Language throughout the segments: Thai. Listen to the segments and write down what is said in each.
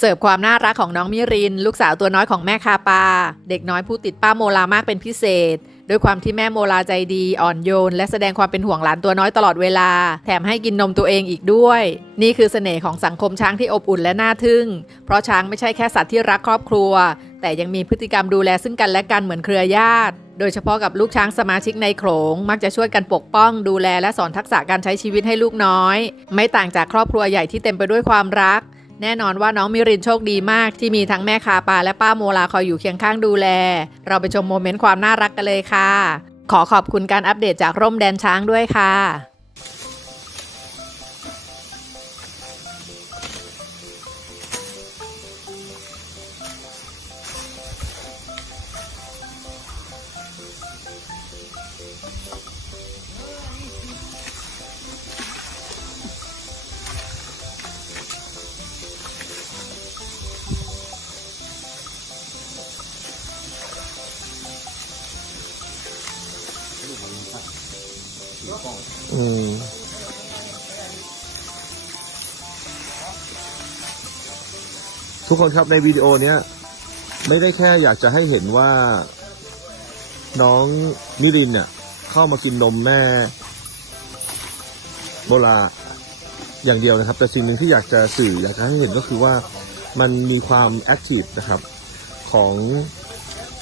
เสิร์ฟความน่ารักของน้องมิริน ลูกสาวตัวน้อยของแม่คาปา เด็กน้อยผู้ติดป้าโมลามากเป็นพิเศษ ด้วยความที่แม่โมลาใจดีอ่อนโยน และแสดงความเป็นห่วงหลานตัวน้อยตลอดเวลา แถมให้กินนมตัวเองอีกด้วย นี่คือเสน่ห์ของสังคมช้างที่อบอุ่นและน่าทึ่ง เพราะช้างไม่ใช่แค่สัตว์ที่รักครอบครัว แต่ยังมีพฤติกรรมดูแลซึ่งกันและกันเหมือนเครือญาติ โดยเฉพาะกับลูกช้างสมาชิกในโขลงมักจะช่วยกันปกป้อง ดูแลและสอนทักษะการใช้ชีวิตให้ลูกน้อย ไม่ต่างจากครอบครัวใหญ่ที่เต็มไปด้วยความรัก แน่นอนว่าน้องมิรินโชคดีมากที่มีทั้งแม่คาปาและป้าโมลาคอยอยู่เคียงข้างดูแล เราไปชมโมเมนต์ความน่ารักกันเลยค่ะ ขอขอบคุณการอัปเดตจากร่มแดนช้างด้วยค่ะ ทุกคนครับในวิดีโอเนี้ยไม่ได้แค่อยากจะให้เห็นว่า น้องมิรินเนี่ยเข้ามากินนมแม่โบราอย่างเดียวนะครับ แต่สิ่งหนึ่งที่อยากจะสื่ออยากจะให้เห็นก็คือว่ามันมีความแอคทีฟนะครับของ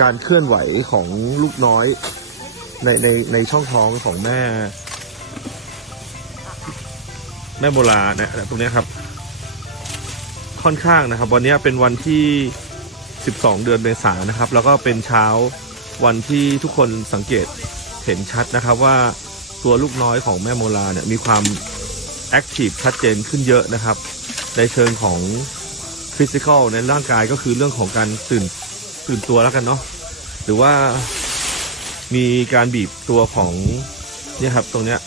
การเคลื่อนไหวของลูกน้อยในในในช่องท้องของแม่ แม่โบราณนะตรงนี้ครับ ค่อนข้างนะครับ วันนี้เป็นวันที่ 12 เดือนเมษายนนะครับ แล้วก็เป็นเช้าวันที่ทุกคนสังเกตเห็นชัดนะครับว่าตัวลูกน้อยของแม่โมลาเนี่ยมีความแอคทีฟชัดเจนขึ้นเยอะนะครับ ในเชิงของฟิสิกอลในร่างกายก็คือเรื่องของการตื่นตื่นตัวแล้วกันเนาะหรือว่ามีการบีบตัวของเนี่ยครับตรงเนี้ย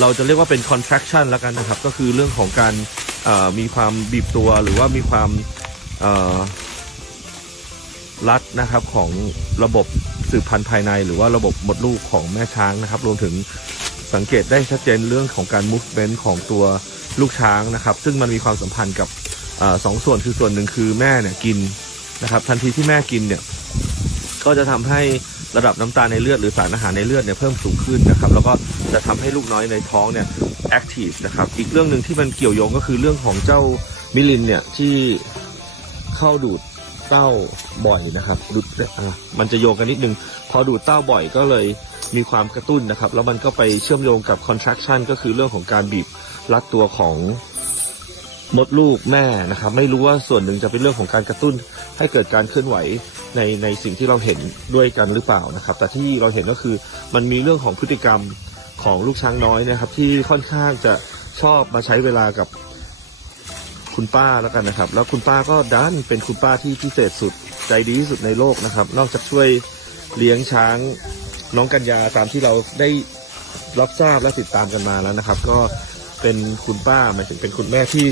เราจะเรียกว่าเป็น contraction แล้วกันนะครับ ก็คือเรื่องของการ มีความบีบตัวหรือว่ามีความรัดนะครับของระบบสืบพันธุ์ภายใน หรือว่าระบบมดลูกของแม่ช้างนะครับ รวมถึงสังเกตได้ชัดเจนเรื่องของการ movement ของตัวลูกช้างนะครับ ซึ่งมันมีความสัมพันธ์กับอสองส่วนคือส่วนหนึ่งคือแม่เนี่ยกินนะครับ ทันทีที่แม่กินเนี่ยก็จะทำให้ระดับน้ำตาลในเลือดหรือสารอาหารในเลือดเนี่ยเพิ่มสูงขึ้นนะครับ แล้วก็จะทำให้ลูกน้อยในท้องเนี่ย แอคทีฟนะครับ อีกเรื่องหนึ่งที่มันเกี่ยวโยงก็คือเรื่องของเจ้ามิลินเนี่ยที่เข้าดูดเต้าบ่อยนะครับดูดอะมันจะโยงกันนิดนึง พอดูดเต้าบ่อยก็เลยมีความกระตุ้นนะครับ แล้วมันก็ไปเชื่อมโยงกับ contraction ก็คือเรื่องของการบีบรัดตัวของมดลูกแม่นะครับ ไม่รู้ว่าส่วนหนึ่งจะเป็นเรื่องของการกระตุ้น ให้เกิดการเคลื่อนไหวในในสิ่งที่เราเห็นด้วยกันหรือเปล่านะครับ แต่ที่เราเห็นก็คือมันมีเรื่องของพฤติกรรม ของลูกช้างน้อยนะครับ ที่ค่อนข้างจะชอบมาใช้เวลากับคุณป้าแล้วกันนะครับ แล้วคุณป้าก็ดันเป็นคุณป้าที่พิเศษสุดใจดีที่สุดในโลกนะครับ นอกจากช่วยเลี้ยงช้างน้องกัญญาตามที่เราได้รับทราบและติดตามกันมาแล้วนะครับ ก็เป็นคุณป้าหมายถึงเป็นคุณแม่ที่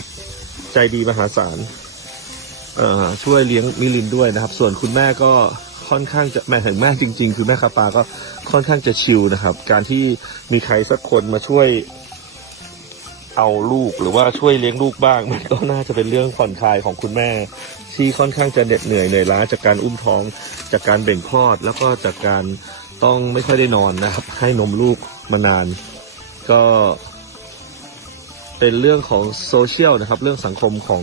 ใจดีมหาศาลช่วยเลี้ยงมิลินด้วยนะครับ ส่วนคุณแม่ก็ ค่อนข้างจะแม่ถึงแม่จริง ๆ คือแม่คาปาก็ค่อนข้างจะชิลนะครับ การที่มีใครสักคนมาช่วยเอาลูกหรือว่าช่วยเลี้ยงลูกบ้างมันก็น่าจะเป็นเรื่องผ่อนคลายของคุณแม่ ที่ค่อนข้างจะเหน็ดเหนื่อยเหนื่อยล้าจากการอุ้มท้องจากการเบ่งคลอด แล้วก็จากการต้องไม่ค่อยได้นอนนะครับ ให้นมลูกมานาน ก็เป็นเรื่องของโซเชียลนะครับ เรื่องสังคมของ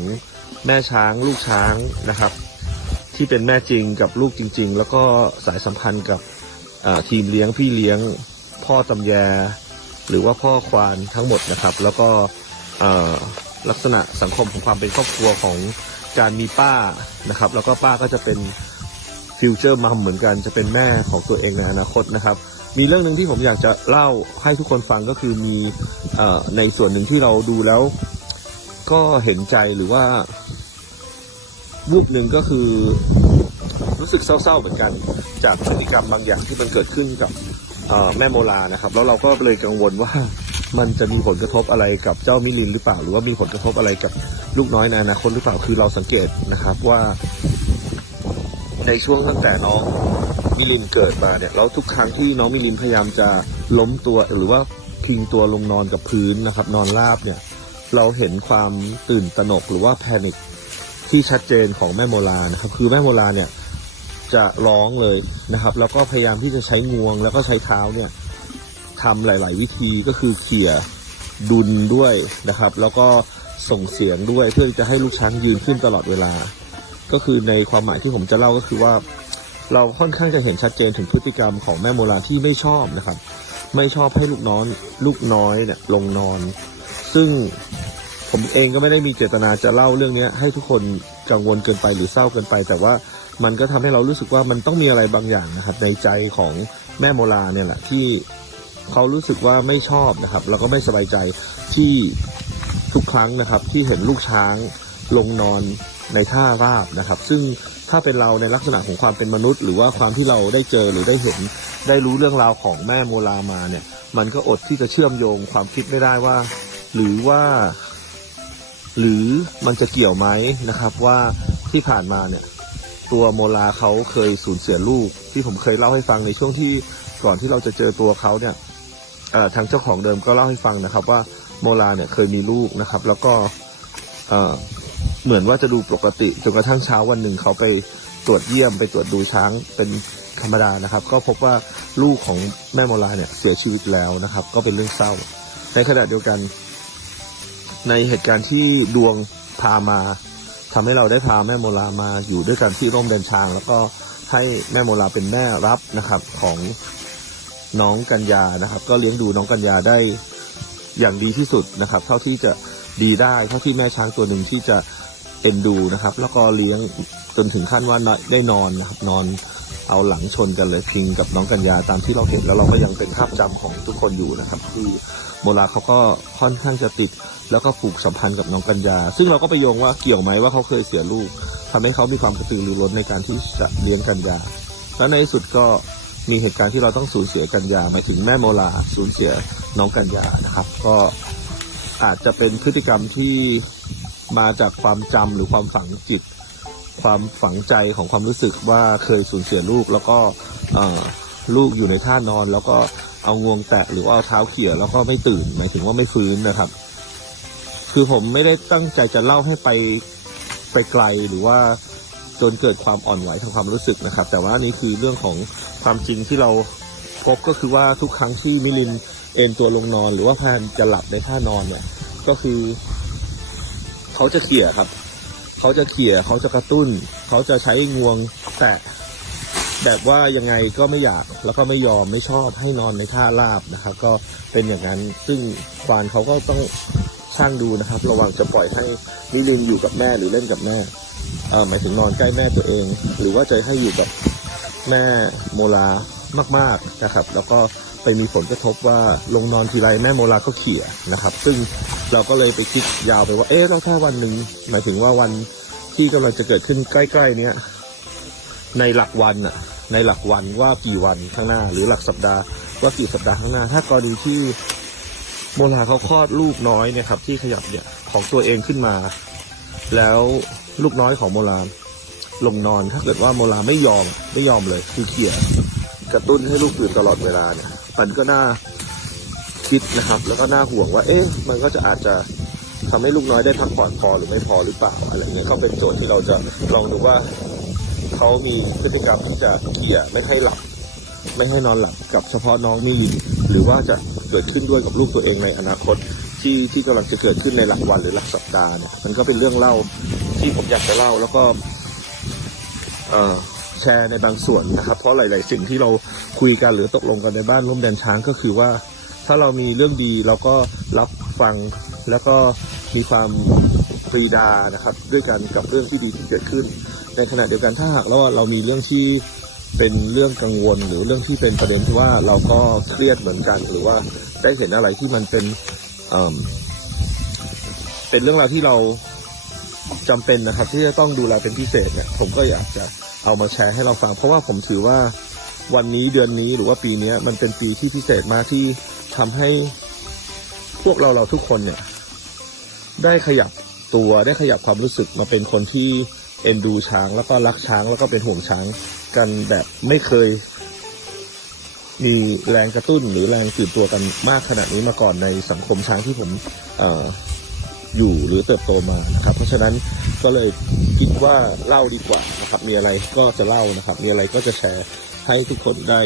แม่ช้างลูกช้างนะครับ ที่เป็นแม่จริงกับลูกจริง ๆ แล้วก็สายสัมพันธ์กับทีมเลี้ยงพี่เลี้ยง พ่อตำแย หรือว่าพ่อควานทั้งหมดนะครับ แล้วก็ลักษณะสังคมของความเป็นครอบครัวของการมีป้านะครับ แล้วก็ป้าก็จะเป็นฟิวเจอร์มัมเหมือนกันจะเป็นแม่ของตัวเองในอนาคตนะครับ มีเรื่องหนึ่งที่ผมอยากจะเล่าให้ทุกคนฟังก็คือมีอในส่วนหนึ่งที่เราดูแล้ว ก็เห็นใจหรือว่า วูบหนึ่งก็คือรู้สึกเศร้าๆเหมือนกัน จากพฤติกรรมบางอย่างที่มันเกิดขึ้นกับแม่โมลานะครับ แล้วเราก็เลยกังวลว่ามันจะมีผลกระทบอะไรกับเจ้ามิลินหรือเปล่า หรือว่ามีผลกระทบอะไรกับลูกน้อยในอนาคตหรือเปล่าคือเราสังเกตนะครับว่า ในช่วงตั้งแต่น้องมิลินเกิดมาเนี่ยแล้วทุกครั้งที่น้องมิลินพยายามจะล้มตัวหรือว่าพิงตัวลงนอนกับพื้นนะครับ นอนราบเนี่ย เราเห็นความตื่นตระหนกหรือว่าแพนิค ที่ชัดเจนของแม่โมลานะครับ คือแม่โมลาเนี่ยจะร้องเลยนะครับ แล้วก็พยายามที่จะใช้งวง แล้วก็ใช้เท้าเนี่ยทำหลาย ๆ วิธีก็คือเขี่ยดุนด้วยนะครับ แล้วก็ส่งเสียงด้วยเพื่อจะให้ลูกช้างยืนขึ้นตลอดเวลา ก็คือในความหมายที่ผมจะเล่าก็คือว่า เราค่อนข้างจะเห็นชัดเจนถึงพฤติกรรมของแม่โมลาที่ไม่ชอบนะครับ ไม่ชอบให้ลูกน้อยลูกน้อยเนี่ยลงนอน ซึ่ง ผมเองก็ไม่ได้มีเจตนาจะเล่าเรื่องนี้ให้ทุกคนกังวลเกินไปหรือเศร้าเกินไป แต่ว่ามันก็ทำให้เรารู้สึกว่ามันต้องมีอะไรบางอย่างนะครับในใจของแม่โมลาเนี่ยแหละที่เขารู้สึกว่าไม่ชอบนะครับ แล้วก็ไม่สบายใจที่ทุกครั้งนะครับ ที่เห็นลูกช้างลงนอนในท่าราบนะครับ ซึ่งถ้าเป็นเราในลักษณะของความเป็นมนุษย์ หรือว่าความที่เราได้เจอหรือได้เห็นได้รู้เรื่องราวของแม่โมลามาเนี่ย มันก็อดที่จะเชื่อมโยงความคิดไม่ได้ว่า หรือว่า หรือมันจะเกี่ยวไหมนะครับว่าที่ผ่านมาเนี่ยตัวโมลาเขาเคยสูญเสียลูก ที่ผมเคยเล่าให้ฟังในช่วงที่ก่อนที่เราจะเจอตัวเขาเนี่ยทางเจ้าของเดิมก็เล่าให้ฟังนะครับ ว่าโมลาเนี่ยเคยมีลูกนะครับ แล้วก็เหมือนว่าจะดูปกติจนกระทั่งเช้าวันหนึ่งเขาไปตรวจเยี่ยมไปตรวจดูช้างเป็นธรรมดานะครับ ก็พบว่าลูกของแม่โมลาเนี่ยเสียชีวิตแล้วนะครับ ก็เป็นเรื่องเศร้า ในขณะเดียวกัน ในเหตุการณ์ที่ดวงพามาทำให้เราได้พาแม่โมลามาอยู่ด้วยกันที่ร่มเดินช้าง แล้วก็ให้แม่โมลาเป็นแม่รับนะครับของน้องกัญญานะครับ ก็เลี้ยงดูน้องกัญญาได้อย่างดีที่สุดนะครับ เท่าที่จะดีได้เท่าที่แม่ช้างตัวหนึ่งที่จะเอ็นดูนะครับ แล้วก็เลี้ยงจนถึงขั้นว่าได้นอนนะครับนอนเอาหลังชนกันเลยพิงกับน้องกัญญาตามที่เราเห็นแล้วเราก็ยังเป็นภาพจำของทุกคนอยู่นะครับ คือ โมลาเขาก็ค่อนข้างจะติด แล้วก็ผูกสัมพันธ์กับน้องกัญญา ซึ่งเราก็ไปโยงว่าเกี่ยวไหมว่าเขาเคยเสียลูกทำให้เขามีความกระตือรือร้นในการที่จะเลี้ยงกัญญา และในที่สุดก็มีเหตุการณ์ที่เราต้องสูญเสียกัญญาหมายถึงแม่โมลาสูญเสียน้องกัญญานะครับ ก็อาจจะเป็นพฤติกรรมที่มาจากความจำหรือความฝังจิต ความฝังใจของความรู้สึกว่าเคยสูญเสียลูกแล้วก็ ลูกอยู่ในท่านอน แล้วก็เอางวงแตะหรือว่าเอาเท้าเขี่ยแล้วก็ไม่ตื่น หมายถึงว่าไม่ฟื้นนะครับ คือผมไม่ได้ตั้งใจจะเล่าให้ไปไปไกลหรือว่าจนเกิดความอ่อนไหวทางความรู้สึกนะครับ แต่ว่านี่คือเรื่องของความจริงที่เราพบก็คือว่าทุกครั้งที่มิลินเอนตัวลงนอน หรือว่าแพนจะหลับในท่านอนเนี่ย ก็คือเขาจะเขี่ยครับ เขาจะเขี่ยเขาจะกระตุ้น เขาจะใช้งวงแตะ แบบว่ายังไงก็ไม่อยากแล้วก็ไม่ยอมไม่ชอบให้นอนในท่าราบนะครับ ก็เป็นอย่างนั้นซึ่งควานเขาก็ต้องช่างดูนะครับ ระว่างจะปล่อยให้มิลินอยู่กับแม่หรือเล่นกับแม่เออหมายถึงนอนใกล้แม่ตัวเอง หรือว่าจะให้อยู่กับแม่โมลามากๆนะครับ แล้วก็ไปมีผลกระทบว่าลงนอนทีไรแม่โมลาก็เขี่ยนะครับ ซึ่งเราก็เลยไปคิดยาวไปว่าเอ๊ะเราแค่วันหนึ่งหมายถึงว่าวันที่กำลังจะเกิดขึ้นใกล้ ๆ เนี้ย ในหลักวันอะในหลักวันว่ากี่วันข้างหน้า หรือหลักสัปดาห์ว่ากี่สัปดาห์ข้างหน้า ถ้ากรณีที่โมลาเขาคลอดลูกน้อยเนี่ยครับ ที่ขยับเนี่ยของตัวเองขึ้นมา แล้วลูกน้อยของโมลาลงนอนถ้าเกิดว่าโมลาไม่ยอมไม่ยอมเลยคือเขี่ยกระตุ้นให้ลูกตื่นตลอดเวลาเนี่ยมันก็น่าคิดนะครับ แล้วก็น่าห่วงว่า เอ๊ะ มันก็จะอาจจะทำให้ลูกน้อยได้พักผ่อนพอหรือไม่พอหรือเปล่าอะไรเงี้ยก็เป็นโจทย์ที่เราจะลองดูว่า เขามีพฤติกรรมที่จะเขี่ยไม่ให้หลับ ไม่ให้นอนหลับกับเฉพาะน้องมิลินหรือว่าจะเกิดขึ้นด้วยกับลูกตัวเองในอนาคตที่ที่กำลังจะเกิดขึ้นในหลักวันหรือหลักสัปดาห์เนี่ยมันก็เป็นเรื่องเล่าที่ผมอยากจะเล่าแล้วก็เอ่อแชร์ในบางส่วนนะครับ เพราะหลาย ๆ สิ่งที่เราคุยกันหรือตกลงกันในบ้านร่วมแดนช้างก็คือว่า ถ้าเรามีเรื่องดีเราก็รับฟังแล้วก็มีความปรีดานะครับ ด้วยกันกับเรื่องที่ดีที่เกิดขึ้น ในขณะเดียวกันถ้าหากว่าเรามีเรื่องที่เป็นเรื่องกังวล หรือเรื่องที่เป็นประเด็นที่ว่าเราก็เครียดเหมือนกัน หรือว่าได้เห็นอะไรที่มันเป็นเเป็นเรื่องราวที่เราจำเป็นนะครับ ที่จะต้องดูแลเป็นพิเศษเนี่ย ผมก็อยากจะเอามาแชร์ให้เราฟัง เพราะว่าผมถือว่าวันนี้เดือนนี้หรือว่าปีนี้มันเป็นปีที่พิเศษมากที่ทำให้พวกเราเราทุกคนเนี่ย ได้ขยับตัวได้ขยับความรู้สึกมาเป็นคนที่ เอ็นดูช้างแล้วก็รักช้างแล้วก็เป็นห่วงช้างกันแบบไม่เคย มีแรงกระตุ้นหรือแรงตื่นตัวกันมากขนาดนี้มาก่อนในสังคมช้างที่ผมเออยู่หรือเติบโตมานะครับ เพราะฉะนั้นก็เลยคิดว่าเล่าดีกว่านะครับ มีอะไรก็จะเล่านะครับ มีอะไรก็จะแชร์ให้ทุกคนได้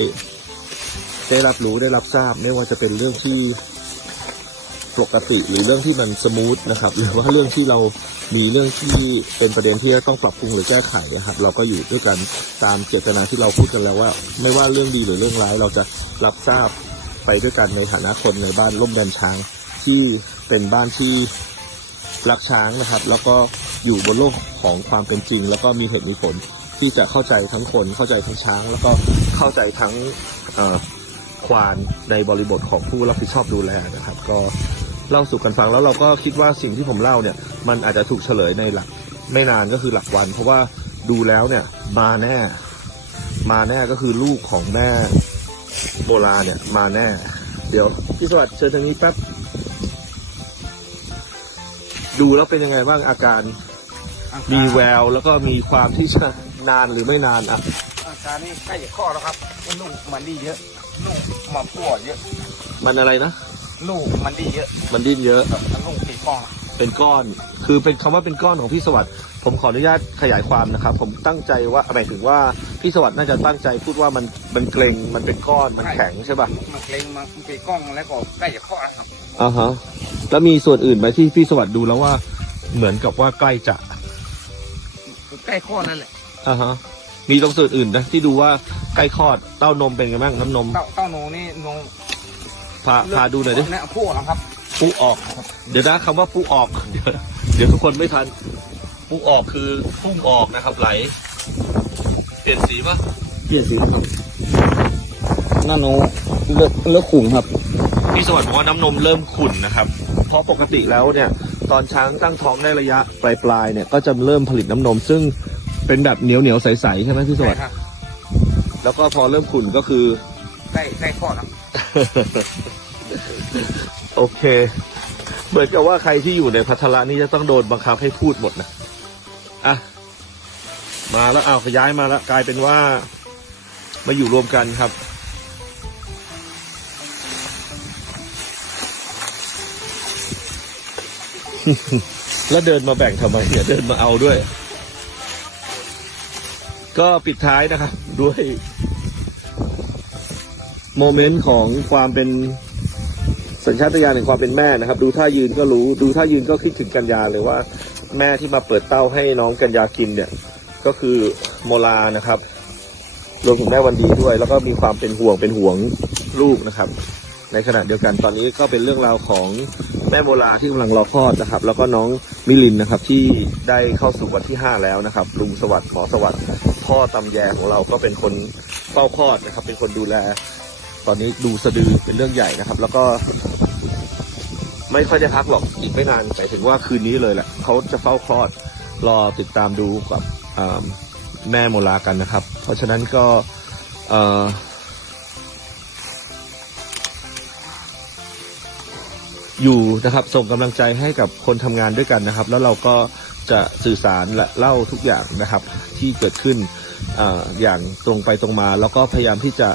ได้รับรู้ได้รับทราบ ไม่ว่าจะเป็นเรื่องที่ ปกติหรือเรื่องที่มันสมูทนะครับหรือว่าเรื่องที่เรามีเรื่องที่เป็นประเด็นที่จะต้องปรับปรุงหรือแก้ไขนะครับ เราก็อยู่ด้วยกันตามเจตนาที่เราพูดกันแล้วว่า ไม่ว่าเรื่องดีหรือเรื่องร้ายเราจะรับทราบไปด้วยกันในฐานะคนในบ้านร่มแดนช้าง ที่เป็นบ้านที่รักช้างนะครับ แล้วก็อยู่บนโลกของความเป็นจริง แล้วก็มีเหตุมีผลที่จะเข้าใจทั้งคนเข้าใจทั้งช้าง แล้วก็เข้าใจทั้งควานในบริบทของผู้รับผิดชอบดูแลนะครับ ก็ เล่าสู่กันฟังแล้วเราก็คิดว่าสิ่งที่ผมเล่าเนี่ย มันอาจจะถูกเฉลยในหลักไม่นานก็คือหลักวัน เพราะว่าดูแล้วเนี่ยมาแน่ มาแน่ก็คือลูกของแม่โบราณเนี่ยมาแน่ เดี๋ยวพี่สวัสดิ์เชิญทางนี้แป๊บดูแล้วเป็นยังไงบ้างอาการมีแววแล้วก็มีความที่จะนานหรือไม่นานอะอาการนี่ใกล้จะคลอดแล้วครับลูกมันดีเยอะลูกมาพั่วเยอะ มันอะไรนะ ลูกมันดีเยอะมันดิ้นเยอะแบบทั้งลูกสี่ฟองเป็นก้อน คือเป็นคำว่าเป็นก้อนของพี่สวัสดิ์ผมขออนุญาตขยายความนะครับ ผมตั้งใจว่าหมายถึงว่าพี่สวัสดิ์น่าจะตั้งใจพูดว่ามันมันเกร็งมันเป็นก้อนมันแข็งใช่ป่ะมันเกรงมันเป็นกล้องแล้วก็ใกล้จะคลอดแล้วครับอ่าฮะแล้วมีส่วนอื่นไหมที่พี่สวัสดิ์ดูแล้วว่า เหมือนกับว่าใกล้จะใกล้คลอดนั่นแหละอ่าฮะมีตรงส่วนอื่นนะที่ดูว่าใกล้คลอดเต้านมเป็นไงบ้างน้ำนมเต้าเต้าโนนี่นง พาพาดูหน่อยดิเนี่ยพั่วแล้วครับปุออก เดี๋ยวนะคำว่าปุออก เดี๋ยวเดี๋ยวทุกคนไม่ทันปุออกคือพุ่งออกนะครับ ไหล เปลี่ยนสีปะเปลี่ยนสีครับนาโนเลือกเลือกขุ่นครับพี่สวัสดิ์บอกว่าน้ำนมเริ่มขุ่นนะครับ เพราะปกติแล้วเนี่ย ตอนช้างตั้งท้องได้ระยะปลายปลายๆเนี่ยก็จะเริ่มผลิตน้ำนม ซึ่งเป็นแบบเหนียวเหนียวๆใสๆใช่ไหมพี่สวัสดิ์ครับแล้วก็พอเริ่มขุ่นก็คือใกล้ใกล้คลอดแล้ว โอเค เหมือนกับว่าใครที่อยู่ในพัทละนี่จะต้องโดนบังคับให้พูดหมดนะอะมาแล้วเอาวย้ายมาแล้วกลายเป็นว่า มาอยู่รวมกันครับ แล้วเดินมาแบ่งทำไมเนี่ยเดินมาเอาด้วย ก็ปิดท้ายนะครับ ด้วย โมเมนต์ของความเป็น สัญชาตญาณแห่งความเป็นแม่นะครับ ดูท่ายืนก็รู้ ดูท่ายืนก็คิดถึงกัญญาเลยว่า แม่ที่มาเปิดเต้าให้น้องกัญญากินเนี่ย ก็คือโมลานะครับรวมถึงแม่วันดีด้วย แล้วก็มีความเป็นห่วงเป็นห่วงลูกนะครับ ในขณะเดียวกันตอนนี้ก็เป็นเรื่องราวของแม่โมลาที่กำลังรอคลอดนะครับ แล้วก็น้องมิลินนะครับที่ได้เข้าสู่วันที่ห้าแล้วนะครับลุงสวัสดิ์หมอสวัสดิ์พ่อตำแยของเราก็เป็นคนเฝ้าคลอดนะครับ เป็นคนดูแล ตอนนี้ดูสะดือเป็นเรื่องใหญ่นะครับ แล้วก็ไม่ค่อยได้พักหรอกอีกไม่นานแต่ถึงว่าคืนนี้เลยแหละเขาจะเฝ้าคลอดรอติดตามดูกับแม่โมลากันนะครับ เพราะฉะนั้นก็ออยู่นะครับส่งกำลังใจให้กับคนทำงานด้วยกันนะครับ แล้วเราก็จะสื่อสารและเล่าทุกอย่างนะครับ ที่เกิดขึ้นออย่างตรงไปตรงมา แล้วก็พยายามที่จะ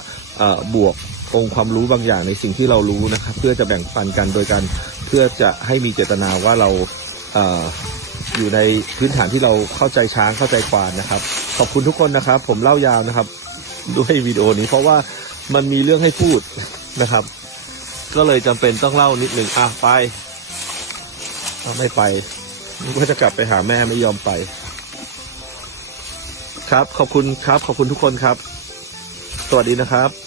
บวก องค์ความรู้บางอย่างในสิ่งที่เรารู้นะครับเพื่อจะแบ่งปันกันโดยการเพื่อจะให้มีเจตนาว่าเราเอออยู่ในพื้นฐานที่เราเข้าใจช้างเข้าใจควานนะครับ ขอบคุณทุกคนนะครับ ผมเล่ายาวนะครับ ด้วยวิดีโอนี้เพราะว่ามันมีเรื่องให้พูดนะครับ ก็เลยจำเป็นต้องเล่านิดหนึ่งอะไปเอาไม่ไปนึกว่าจะกลับไปหาแม่ไม่ยอมไป ครับ ขอบคุณครับ ขอบคุณทุกคนครับ สวัสดีนะครับ